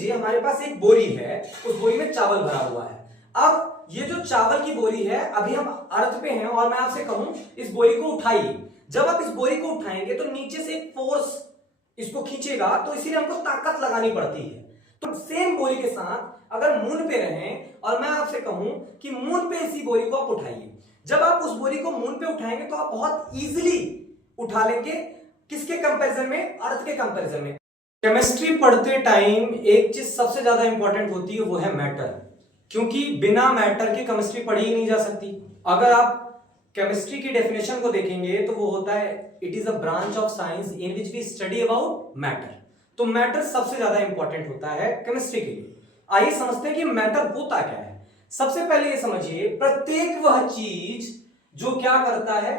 लीजिए हमारे पास एक बोरी है, उस बोरी में चावल भरा हुआ है। अब ये जो चावल की बोरी है, अभी हम अर्थ पे हैं और मैं आपसे कहूं इस बोरी को उठाइए। जब आप इस बोरी को उठाएंगे तो नीचे से एक फोर्स इसको खींचेगा, तो इसीलिए हमको ताकत लगानी पड़ती है। तो सेम बोरी के साथ अगर मून पे रहें और मैं आपसे कहूं कि मून पे इसी बोरी को आप उठाइए, जब आप उस बोरी को मून पे उठाएंगे तो आप बहुत इजीली उठा लेंगे। किसके कंपैरिजन में? अर्थ के कंपैरिजन में। केमिस्ट्री पढ़ते टाइम एक चीज सबसे ज्यादा इंपॉर्टेंट होती है, वो है मैटर, क्योंकि बिना मैटर की केमिस्ट्री पढ़ी ही नहीं जा सकती। अगर आप केमिस्ट्री की डेफिनेशन को देखेंगे तो वो होता है it is a branch of science in which we study about matter. तो मैटर सबसे ज्यादा इंपॉर्टेंट होता है केमिस्ट्री के लिए। आइए समझते हैं कि मैटर होता क्या है। सबसे पहले ये समझिए, प्रत्येक वह चीज जो क्या करता है,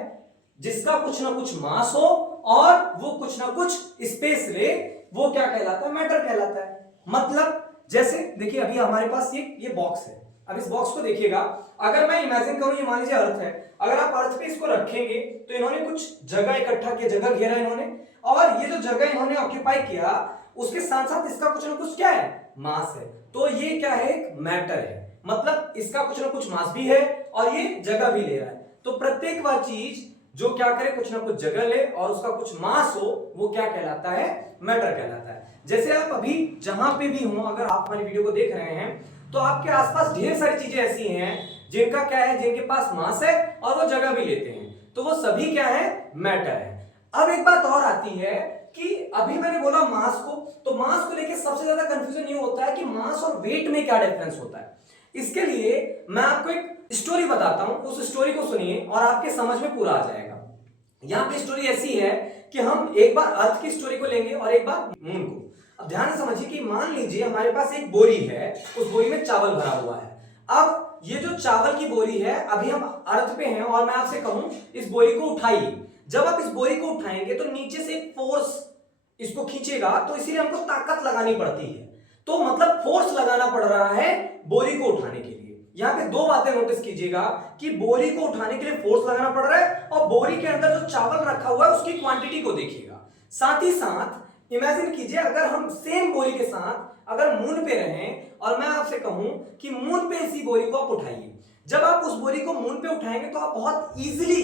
जिसका कुछ ना कुछ मास हो और वो कुछ ना कुछ स्पेस ले, वो क्या कहलाता है? मैटर कहलाता है। मतलब जैसे देखिए अभी हमारे पास ये बॉक्स है। अब इस बॉक्स को देखिएगा, अगर मैं इमेजिन करूं ये मान लीजिए अर्थ है, अगर आप अर्थ पे इसको रखेंगे तो इन्होंने कुछ जगह इकट्ठा किया, जगह घेरा इन्होंने, और ये जो जगह इन्होंने ऑक्यूपाई किया उसके साथ साथ इसका कुछ ना कुछ क्या है? मास है। तो ये क्या है? एक मैटर है। मतलब इसका कुछ ना कुछ मास भी है और ये जगह भी ले रहा है। तो प्रत्येक वह चीज जो क्या करे, कुछ ना कुछ जगह ले और उसका कुछ मास हो, वो क्या कहलाता है? मैटर कहलाता है। जैसे आप अभी जहां पे भी हो, अगर आप हमारी वीडियो को देख रहे हैं तो आपके आसपास ढेर सारी चीजें ऐसी हैं जिनका क्या है, जिनके पास मास है और वो जगह भी लेते हैं, तो वो सभी क्या है? मैटर है। अब एक बात और आती है कि अभी मैंने बोला मास को, तो मास को लेके सबसे ज्यादा कंफ्यूजन ये होता है कि मास और वेट में क्या डिफरेंस होता है। इसके लिए मैं आपको एक स्टोरी बताता हूं, उस स्टोरी को सुनिए और आपके समझ में पूरा आ जाएगा। यहां पे स्टोरी ऐसी है कि हम एक बार अर्थ की स्टोरी को लेंगे और एक बार मून को। अब ध्यान से समझिए कि मान लीजिए हमारे पास एक बोरी है, उस बोरी में चावल भरा हुआ है। अब ये जो चावल की बोरी है, अभी हम अर्थ पे हैं और मैं आपसे कहूं इस बोरी को उठाइए। जब आप इस बोरी को उठाएंगे तो नीचे से एक फोर्स इसको खींचेगा, तो इसीलिए हमको ताकत लगानी पड़ती है। तो मतलब फोर्स लगाना पड़ रहा है बोरी को उठाने के लिए। यहां पे दो बातें नोटिस कीजिएगा कि बोरी को उठाने के लिए फोर्स लगाना पड़ रहा है और बोरी के अंदर जो चावल रखा हुआ है उसकी क्वांटिटी को देखिएगा। साथ ही साथ इमेजिन कीजिए, अगर हम सेम बोरी के साथ अगर मून पे रहें और मैं आपसे कहूं कि मून पे इसी बोरी को आप उठाइए, जब आप उस बोरी को मून पे उठाएंगे तो आप बहुत इजीली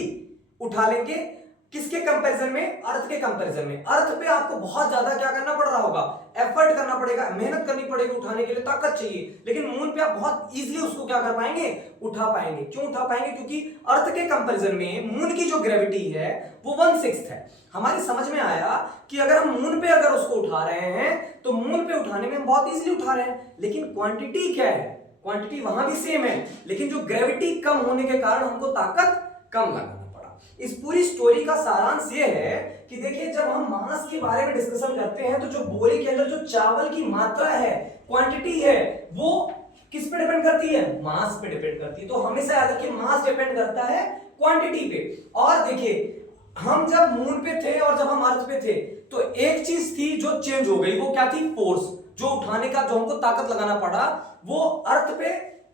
उठा लेंगे। किसके कंपैरिजन में? अर्थ के कंपैरिजन में। अर्थ पे आपको बहुत ज्यादा क्या करना पड़ रहा होगा? एफर्ट करना पड़ेगा, मेहनत करनी पड़ेगी, उठाने के लिए ताकत चाहिए। लेकिन मून पे आप बहुत इजीली उसको क्या कर पाएंगे? उठा पाएंगे। क्यों उठा पाएंगे? क्योंकि अर्थ के कंपैरिजन में मून की जो ग्रेविटी है वो 1/6 है। हमारी समझ में आया कि अगर हम मून पे अगर उसको उठा रहे हैं तो मून पे उठाने में हम बहुत इजीली उठा रहे हैं, लेकिन क्वांटिटी क्या है? क्वांटिटी वहां भी सेम है, लेकिन जो ग्रेविटी कम होने के कारण हमको ताकत कम लगाना पड़ा। इस पूरी स्टोरी का सारांश ये है कि देखिए, जब हम मास के बारे में डिस्कशन करते हैं तो जो बोरी के अंदर जो चावल की मात्रा है, क्वांटिटी है, वो किस पे डिपेंड करती है? मास पे डिपेंड करती है। तो हमेशा याद रखिए, मास डिपेंड करता है क्वांटिटी पे। और देखिए, हम जब मून पे थे और जब हम अर्थ पे थे तो एक चीज थी जो चेंज हो गई, वो क्या थी? फोर्स। जो उठाने का, जो हमको ताकत लगाना पड़ा, वो अर्थ पे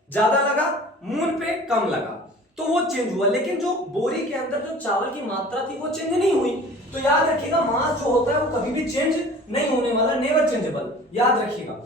ज्यादा लगा, मून पे कम लगा, तो वो चेंज हुआ। लेकिन जो बोरी के अंदर जो चावल की मात्रा थी वो चेंज नहीं हुई। तो याद रखिएगा, मास जो होता है वो कभी भी चेंज नहीं होने वाला, नेवर चेंजेबल, याद रखिएगा।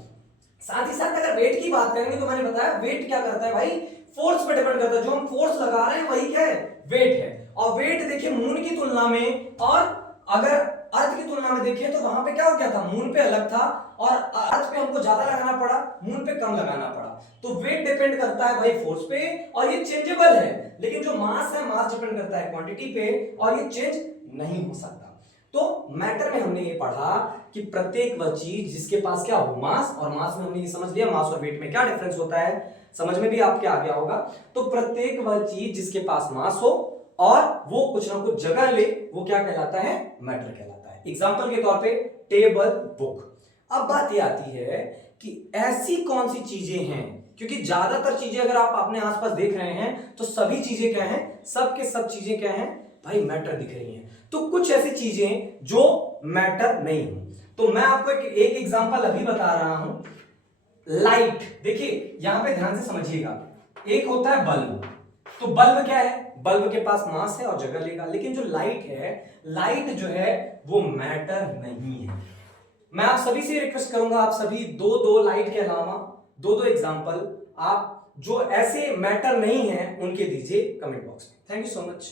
साथ ही साथ अगर वेट की बात करेंगे तो मैंने बताया वेट क्या करता है भाई? फोर्स पे डिपेंड करता है। जो हम फोर्स लगा रहे हैं वही क्या है? वेट है। और वेट देखिए, मून की तुलना में और अगर अर्थ की तुलना में देखिए तो वहां पे क्या हो गया था? मून पे अलग था और अर्थ पे हमको ज्यादा लगाना पड़ा, मून पे कम लगाना पड़ा। तो वेट डिपेंड करता है भाई फोर्स पे, और ये चेंजेबल है। लेकिन जो मास है, मास डिपेंड करता है क्वांटिटी पे, और ये चेंज नहीं हो सकता। तो मैटर में हमने ये पढ़ा कि प्रत्येक वह चीज जिसके पास क्या हो? मास। और मास में हमने ये समझ लिया मास और वेट में क्या डिफरेंस होता है, समझ में भी आपके आ गया होगा। तो प्रत्येक वह चीज जिसके पास मास हो और वो कुछ ना कुछ जगह ले, वो क्या कहलाता है? मैटर कहलाता है। एग्जांपल के तौर पे टेबल, बुक। अब बात ये आती है कि ऐसी कौन सी चीजें हैं, क्योंकि ज्यादातर चीजें अगर आप अपने आसपास देख रहे हैं तो सभी चीजें क्या हैं? सब के सब चीजें क्या हैं भाई? मैटर दिख रही हैं। तो कुछ ऐसी चीजें जो मैटर नहीं हो, तो मैं आपको एक एग्जांपल अभी बता रहा हूं। लाइट। देखिए यहां पे ध्यान से समझिएगा, एक होता है बल्ब। तो बल्ब क्या है? बल्ब के पास मास है और जगह लेगा। लेकिन जो लाइट है, लाइट जो है वो मैटर नहीं है। मैं आप सभी से रिक्वेस्ट करूंगा, आप सभी दो दो लाइट के अलावा दो दो एग्जाम्पल आप जो ऐसे मैटर नहीं है उनके दीजिए कमेंट बॉक्स में। Thank you so much.